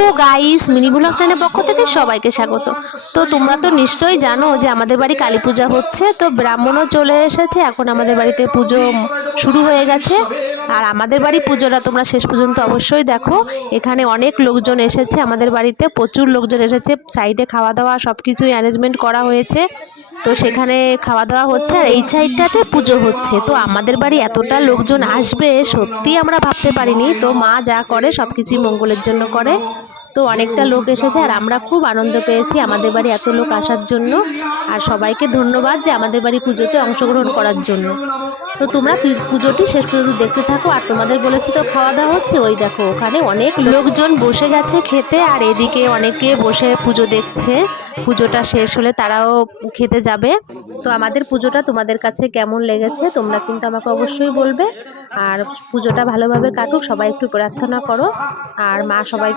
তো guys, mini blog চ্যানেলের পক্ষ থেকে সবাইকে স্বাগত। তো তোমরা তো নিশ্চয়ই জানো যে আমাদের বাড়ি কালী পূজা হচ্ছে, তো ব্রাহ্মণও চলে এসেছে। এখন আমাদের বাড়িতে পুজো শুরু হয়ে গেছে। আর আমাদের বাড়ি পুজোটা তোমরা শেষ পর্যন্ত অবশ্যই দেখো। এখানে অনেক লোকজন এসেছে, আমাদের বাড়িতে প্রচুর লোকজন এসেছে। সাইডে খাওয়া দাওয়া সব কিছুই অ্যারেঞ্জমেন্ট করা হয়েছে, তো সেখানে খাওয়া দাওয়া হচ্ছে। আর এই সাইডটাতে পুজো হচ্ছে। তো আমাদের বাড়ি এতটা লোকজন আসবে সত্যি আমরা ভাবতে পারিনি। তো মা যা করে সব কিছুই মঙ্গলের জন্য করে। তো অনেকটা লোক এসেছে আর আমরা খুব আনন্দ পেয়েছি আমাদের বাড়ি এত লোক আসার জন্য। আর সবাইকে ধন্যবাদ যে আমাদের বাড়ি পুজোতে অংশগ্রহণ করার জন্য। তো তোমরা পুজোটি শেষ পর্যন্ত দেখতে থাকো। আর তোমাদের বলেছি তো খাওয়া দাওয়া হচ্ছে, ওই দেখো ওখানে অনেক লোকজন বসে গেছে খেতে, আর এদিকে অনেকে বসে পুজো দেখছে। পুজোটা শেষ হলে তারাও খেতে যাবে। তো আমাদের পুজোটা তোমাদের কাছে কেমন লেগেছে তোমরা কিন্তু আমাকে অবশ্যই বলবে। আর পুজোটা ভালোভাবে কাটুক, সবাই একটু প্রার্থনা করো। আর মা সবাই